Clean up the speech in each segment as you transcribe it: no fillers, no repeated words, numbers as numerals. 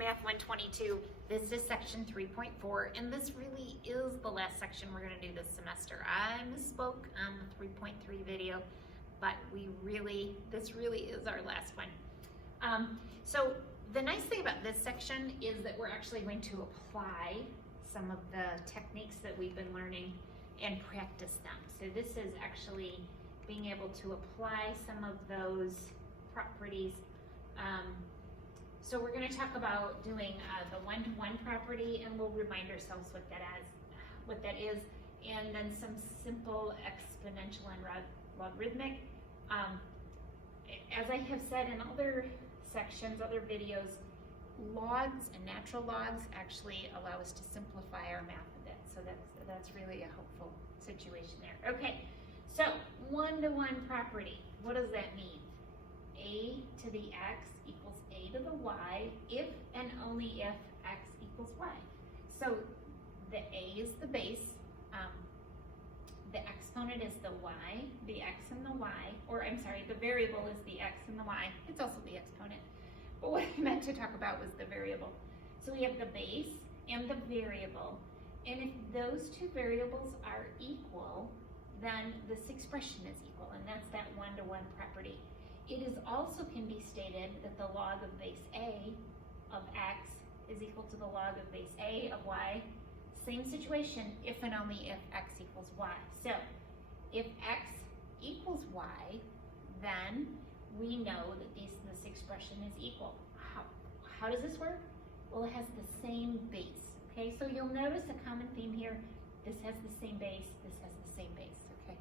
Math 122. This is section 3.4, and this really is the last section we're going to do this semester. I misspoke on the 3.3 video, but this really is our last one. So the nice thing about this section is that we're actually going to apply some of the techniques that we've been learning and practice them. So this is actually being able to apply some of those properties. So we're going to talk about doing the one-to-one property, and we'll remind ourselves what that is, and then some simple exponential and logarithmic. As I have said in other sections, other videos, logs and natural logs actually allow us to simplify our math a bit. So that's really a helpful situation there. Okay, so one-to-one property. What does that mean? A to the x equals a to the y if and only if x equals y. So the a is the base, the exponent is the y, the x and the y, or I'm sorry, the variable is the x and the y. It's also the exponent. But what I meant to talk about was the variable. So we have the base and the variable, and if those two variables are equal, then this expression is equal, and that's that one-to-one property. It is also can be stated that the log of base a of x is equal to the log of base a of y. Same situation if and only if x equals y. So if x equals y, then we know that this expression is equal. How does this work? Well, it has the same base. Okay, so you'll notice a common theme here. This has the same base, this has the same base. Okay,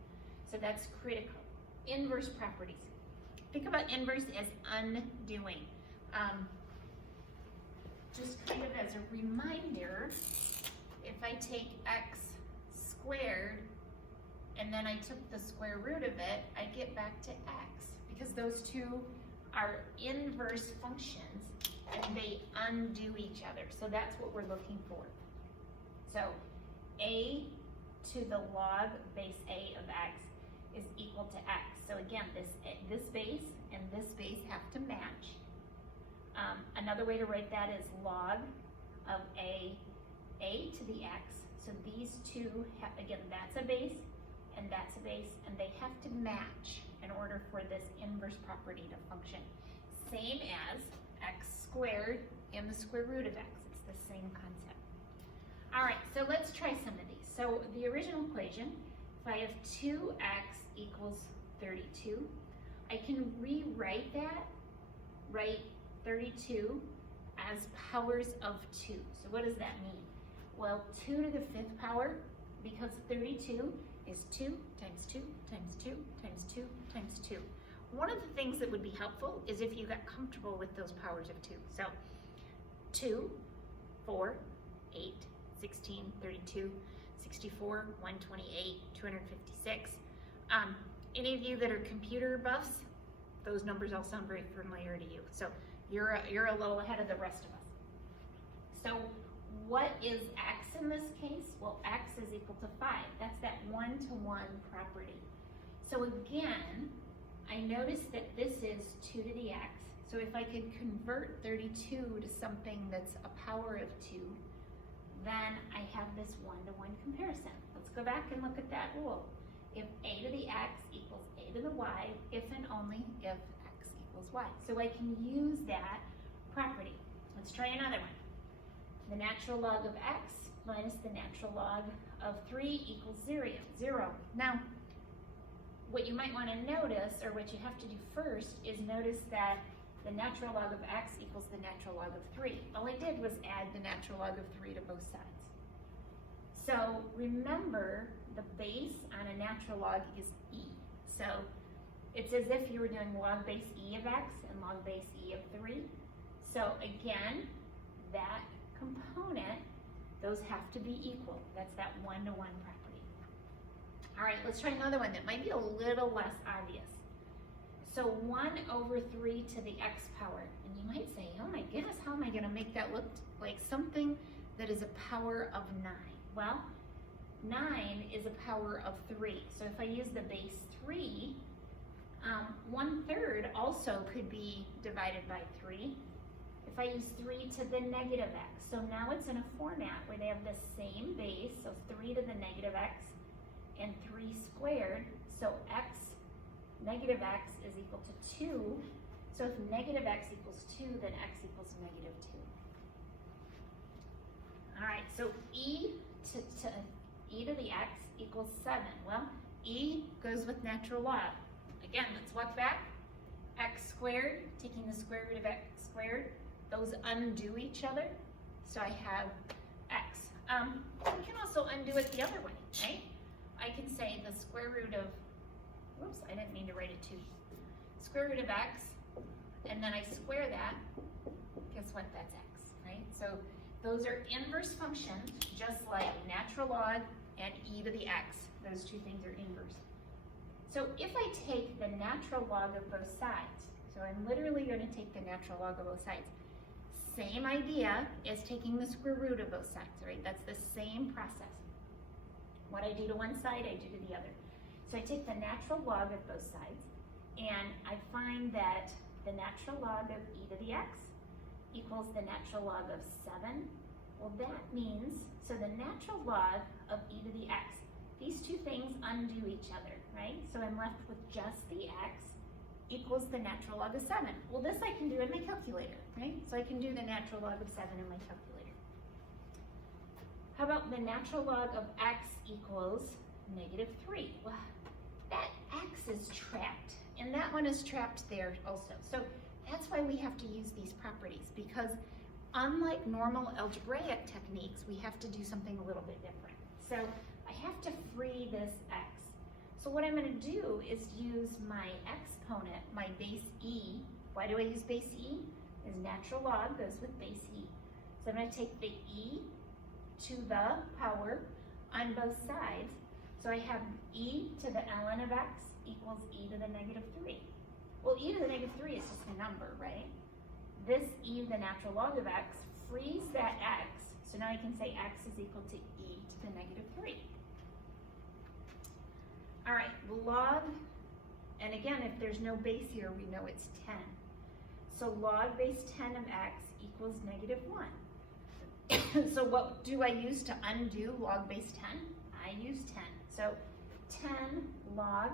so that's critical. Inverse properties. Think about inverse as undoing. Just kind of as a reminder, if I take x squared and then I took the square root of it, I get back to x, because those two are inverse functions and they undo each other. So that's what we're looking for. So a to the log base a of x is equal to x. So again, this base and this base have to match. Another way to write that is log of a to the x. So these two, again, that's a base and that's a base, and they have to match in order for this inverse property to function. Same as x squared and the square root of x. It's the same concept. All right, so let's try some of these. So the original equation, if I have 2x equals 32, I can rewrite that, write 32 as powers of 2. So what does that mean? Well, 2 to the 5th power, because 32 is 2 times 2 times 2 times 2 times 2. One of the things that would be helpful is if you got comfortable with those powers of 2. So 2, 4, 8, 16, 32, 64, 128, 256. Any of you that are computer buffs, those numbers all sound very familiar to you. So you're a little ahead of the rest of us. So what is x in this case? Well, x is equal to 5. That's that one-to-one property. So again, I notice that this is 2 to the x. So if I could convert 32 to something that's a power of 2, then I have this one-to-one comparison. Let's go back and look at that rule. If a to the x equals a to the y, if and only if x equals y. So I can use that property. Let's try another one. The natural log of x minus the natural log of 3 equals 0. Now, what you might want to notice, or what you have to do first, is notice that the natural log of x equals the natural log of 3. All I did was add the natural log of 3 to both sides. So remember, the base on a natural log is e. So it's as if you were doing log base e of x and log base e of 3. So again, that component, those have to be equal. That's that one-to-one property. All right, let's try another one that might be a little less obvious. So 1 over 3 to the x power. And you might say, oh my goodness, how am I going to make that look like something that is a power of 9? Well, 9 is a power of 3. So if I use the base 3, 1/3 also could be divided by 3. if I use 3 to the negative x, so now it's in a format where they have the same base, so 3 to the negative x, and 3 squared, so negative x is equal to 2. So if negative x equals 2, then x equals negative 2. All right, so e to the x equals 7. Well, e goes with natural log. Again, let's walk back. X squared, taking the square root of x squared, those undo each other. So I have x. We can also undo it the other way, right? I can say the square root of, whoops, I didn't mean to write it 2. Square root of x, and then I square that, guess what, that's x, right? So those are inverse functions, just like natural log and e to the x. Those two things are inverse. So if I take the natural log of both sides, so I'm literally going to take the natural log of both sides. Same idea as taking the square root of both sides, right? That's the same process. What I do to one side, I do to the other. So I take the natural log of both sides, and I find that the natural log of e to the x equals the natural log of 7. Well, that means, so the natural log of e to the x, these two things undo each other, right? So I'm left with just the x equals the natural log of 7. Well, this I can do in my calculator, right? So I can do the natural log of 7 in my calculator. How about the natural log of x equals negative 3? Well, that x is trapped, and that one is trapped there also. So that's why we have to use these properties, because unlike normal algebraic techniques, we have to do something a little bit different. So I have to free this x. So what I'm going to do is use my exponent, my base e. Why do I use base e? Because natural log goes with base e. So I'm going to take the e to the power on both sides. So I have e to the ln of x equals e to the negative 3. Well, e to the negative 3 is just a number, right? This e to the natural log of x frees that x. So now I can say x is equal to e to the negative 3. All right, log, and again, if there's no base here, we know it's 10. So log base 10 of x equals negative 1. So what do I use to undo log base 10? I use 10. So 10 log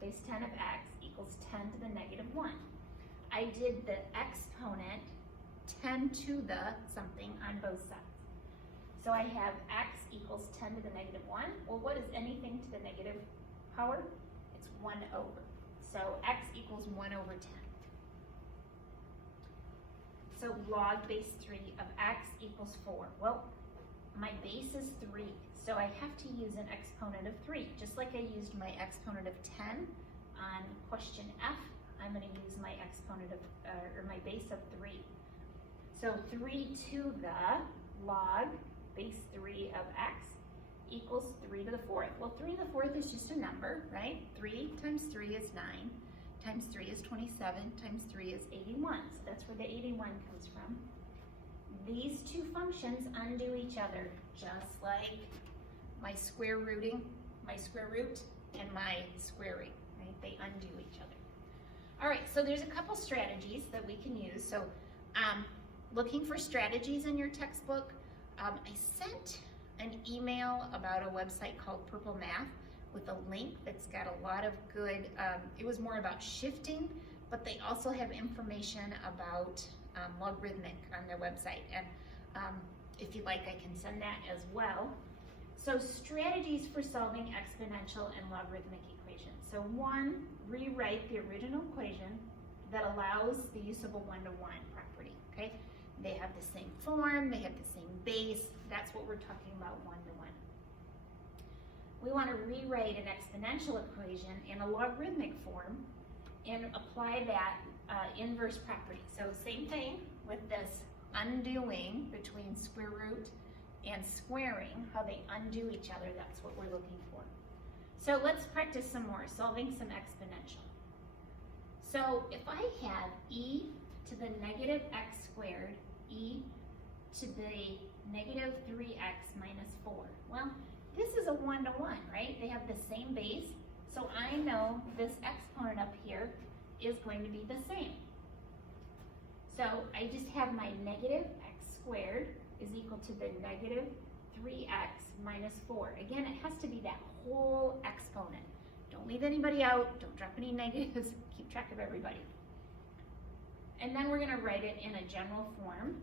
base 10 of x equals 10 to the negative 1. I did the exponent 10 to the something on both sides. So I have x equals 10 to the negative 1. Well, what is anything to the negative power? It's 1 over. So x equals 1 over 10. So log base 3 of x equals 4. Well, my base is 3, so I have to use an exponent of 3. Just like I used my exponent of 10 on question F, I'm going to use my exponent of, or my base of 3. So 3 to the log base 3 of x equals 3 to the 4th. Well, 3 to the 4th is just a number, right? 3 times 3 is 9, times 3 is 27, times 3 is 81. So that's where the 81 comes from. These two functions undo each other, just like my square root and my squaring, right? They undo each other. All right, so there's a couple strategies that we can use. So looking for strategies in your textbook, I sent an email about a website called Purple Math with a link that's got a lot of good, it was more about shifting, but they also have information about logarithmic on their website. And if you'd like, I can send that as well. So strategies for solving exponential and logarithmic equations. So 1, rewrite the original equation that allows the use of a one-to-one property, okay? They have the same form, they have the same base. That's what we're talking about, one-to-one. We want to rewrite an exponential equation in a logarithmic form and apply that inverse property. So same thing with this undoing between square root and squaring, how they undo each other. That's what we're looking for. So let's practice some more, solving some exponential. So if I have e to the negative x squared, e to the negative 3x minus 4. Well, this is a one-to-one, right? They have the same base, so I know this exponent up here is going to be the same. So I just have my negative x squared is equal to the negative 3x minus 4. Again, it has to be that whole exponent. Don't leave anybody out. Don't drop any negatives. Keep track of everybody. And then we're going to write it in a general form.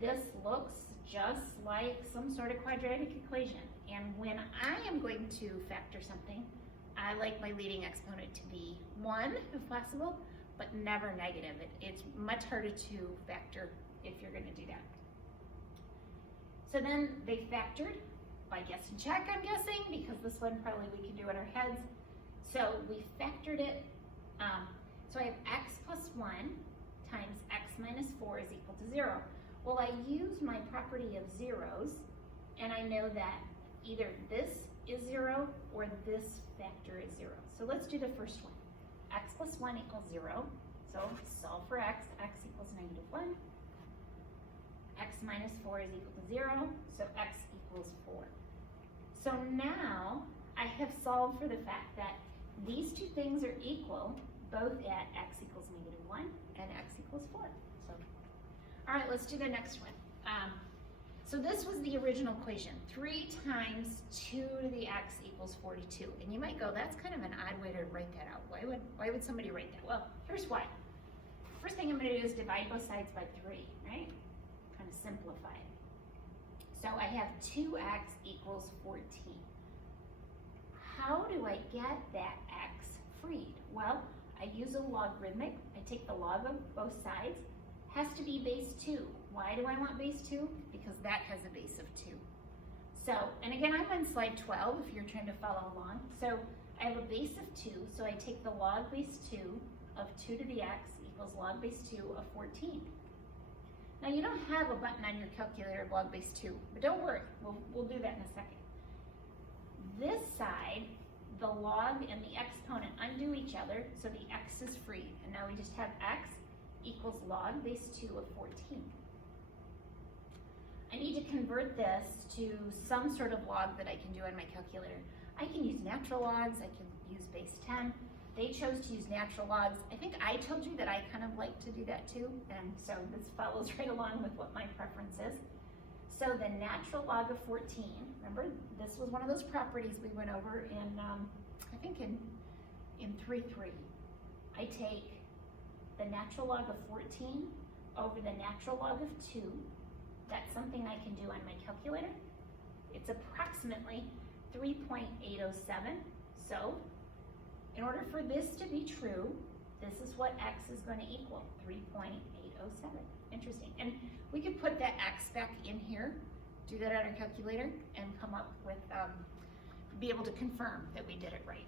This looks just like some sort of quadratic equation. And when I am going to factor something, I like my leading exponent to be 1 if possible, but never negative. It's much harder to factor if you're going to do that. So then they factored by guess and check, I'm guessing, because this one probably we can do in our heads. So we factored it. So I have x plus 1 times x minus 4 is equal to 0. Well, I use my property of zeros, and I know that either this is 0 or this factor is 0. So let's do the first one. X plus 1 equals 0. So solve for x. X equals negative 1. X minus 4 is equal to 0. So x equals 4. So now I have solved for the fact that these two things are equal both at x equals negative 1 and x equals 4. So, all right, let's do the next one. So this was the original equation. 3 times 2 to the x equals 42. And you might go, that's kind of an odd way to write that out. Why would somebody write that? Well, here's why. First thing I'm going to do is divide both sides by 3, right? Kind of simplify it. So I have 2x equals 14. How do I get that x freed? Well, I use a logarithmic. I take the log of both sides. Has to be base 2. Why do I want base 2? Because that has a base of 2. So, and again, I'm on slide 12 if you're trying to follow along. So I have a base of 2, so I take the log base 2 of 2 to the x equals log base 2 of 14. Now you don't have a button on your calculator of log base 2, but don't worry, we'll do that in a second. This side, the log and the exponent undo each other, so the x is free. And now we just have x equals log base 2 of 14. I need to convert this to some sort of log that I can do on my calculator. I can use natural logs, I can use base 10. They chose to use natural logs. I think I told you that I kind of like to do that too, and so this follows right along with what my preference is. So the natural log of 14, remember, this was one of those properties we went over in, I think in 3.3. I take the natural log of 14 over the natural log of 2. That's something I can do on my calculator. It's approximately 3.807. So in order for this to be true, this is what x is going to equal, 3.807. Interesting. And we could put that x back in here, do that on our calculator, and come up with, be able to confirm that we did it right.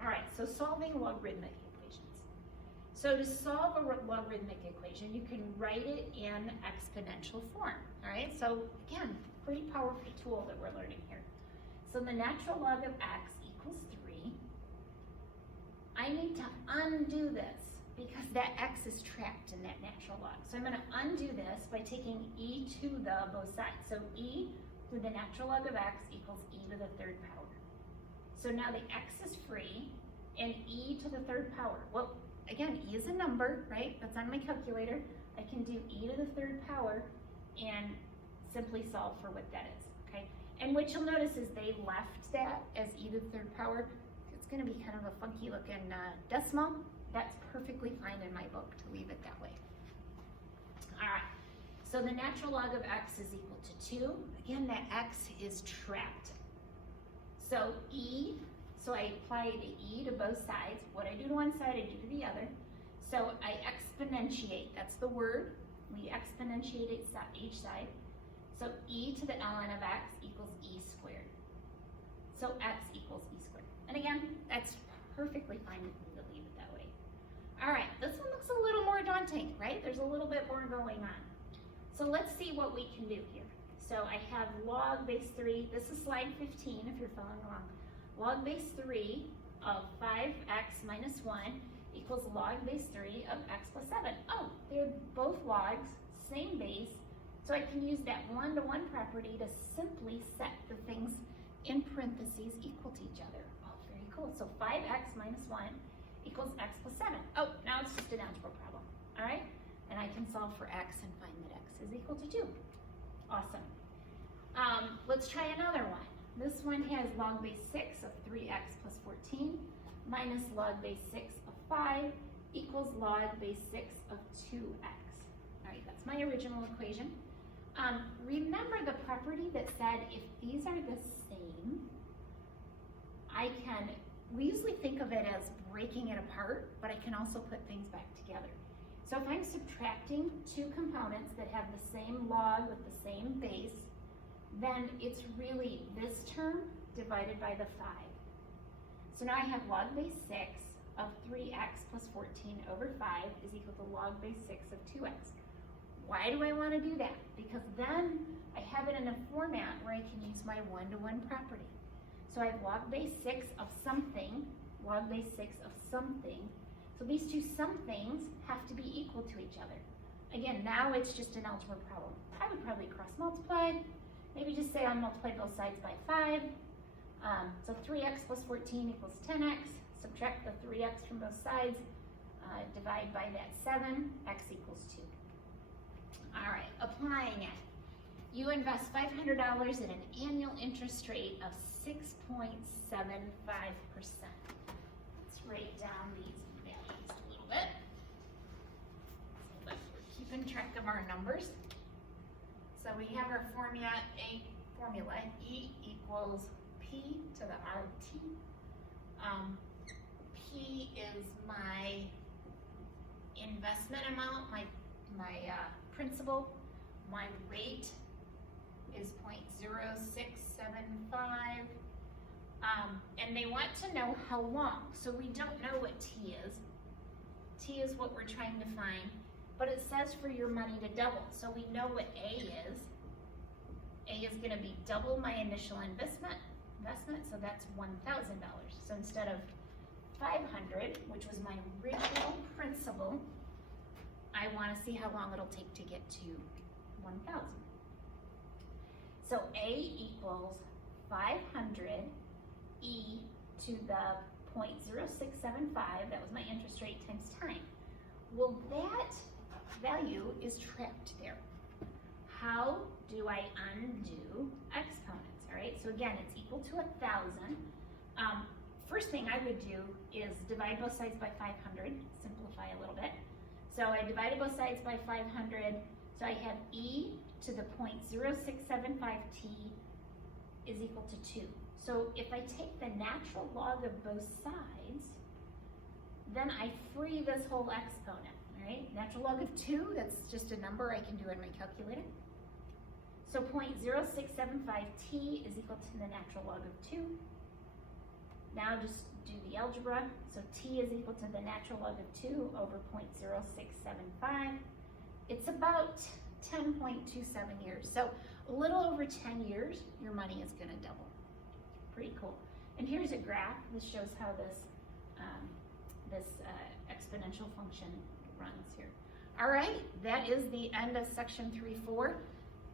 All right, so solving logarithmic equations. So to solve a logarithmic equation, you can write it in exponential form. All right, so again, pretty powerful tool that we're learning here. So the natural log of x equals 3. I need to undo this because that x is trapped in that natural log. So I'm going to undo this by taking e to the both sides. So e to the natural log of x equals e to the third power. So now the x is free, and e to the third power. Well, again, e is a number, right? That's on my calculator. I can do e to the third power and simply solve for what that is, okay? And what you'll notice is they left that as e to the third power. It's going to be kind of a funky looking decimal. That's perfectly fine in my book to leave it that way. All right, so the natural log of x is equal to 2. Again, that x is trapped. So e, so I apply the e to both sides. What I do to one side, I do to the other. So I exponentiate, that's the word. We exponentiate each side. So e to the ln of x equals e squared. So x equals e squared. And again, that's perfectly fine with me to leave it that way. All right, this one looks a little more daunting, right? There's a little bit more going on. So let's see what we can do here. So I have log base 3. This is slide 15 if you're following along. Log base 3 of 5x minus 1 equals log base 3 of x plus 7. Oh, they're both logs, same base. So I can use that one-to-one property to simply set the things in parentheses equal to each other. Oh, very cool. So 5x minus 1 equals x plus 7. Oh, now it's just an algebra problem. All right? and I can solve for x and find that x is equal to 2. Awesome. Let's try another one. This one has log base 6 of 3x plus 14 minus log base 6 of 5 equals log base 6 of 2x. All right, that's my original equation. Remember the property that said if these are the same, we usually think of it as breaking it apart, but I can also put things back together. So if I'm subtracting two components that have the same log with the same base, then it's really this term divided by the 5. So now I have log base 6 of 3x plus 14 over 5 is equal to log base 6 of 2x. Why do I want to do that? Because then I have it in a format where I can use my one-to-one property. So I have log base 6 of something, log base 6 of something. So these two somethings have to be equal to each other. Again, now it's just an algebra problem. I would probably cross multiply. Maybe just say I multiply both sides by 5. So 3x plus 14 equals 10x. Subtract the 3x from both sides. Divide by that 7. X equals 2. All right, applying it. You invest $500 at an annual interest rate of 6.75%. Let's write down these values a little bit so that we're keeping track of our numbers. So we have our formula, E equals P to the RT. P is my investment amount, my principal. My rate is 0.0675. And they want to know how long. So we don't know what T is. T is what we're trying to find. But it says for your money to double. So we know what A is. A is going to be double my initial investment. So that's $1,000. So instead of 500, which was my original principal, I want to see how long it'll take to get to 1,000. So A equals 500 e to the 0.0675, that was my interest rate, times time. Well, that value is trapped there. How do I undo exponents? All right, so again, it's equal to 1,000. First thing I would do is divide both sides by 500, simplify a little bit. So I divided both sides by 500, so I have e to the 0.0675t is equal to 2. So if I take the natural log of both sides, then I free this whole exponent, all right? Natural log of 2, that's just a number I can do in my calculator. So 0.0675t is equal to the natural log of 2. Now just do the algebra. So t is equal to the natural log of 2 over 0.0675. It's about 10.27 years. So a little over 10 years, your money is going to double. Pretty cool. And here's a graph. This shows how this exponential function runs here. All right, that is the end of section 3.4.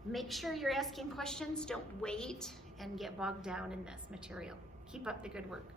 Make sure you're asking questions. Don't wait and get bogged down in this material. Keep up the good work.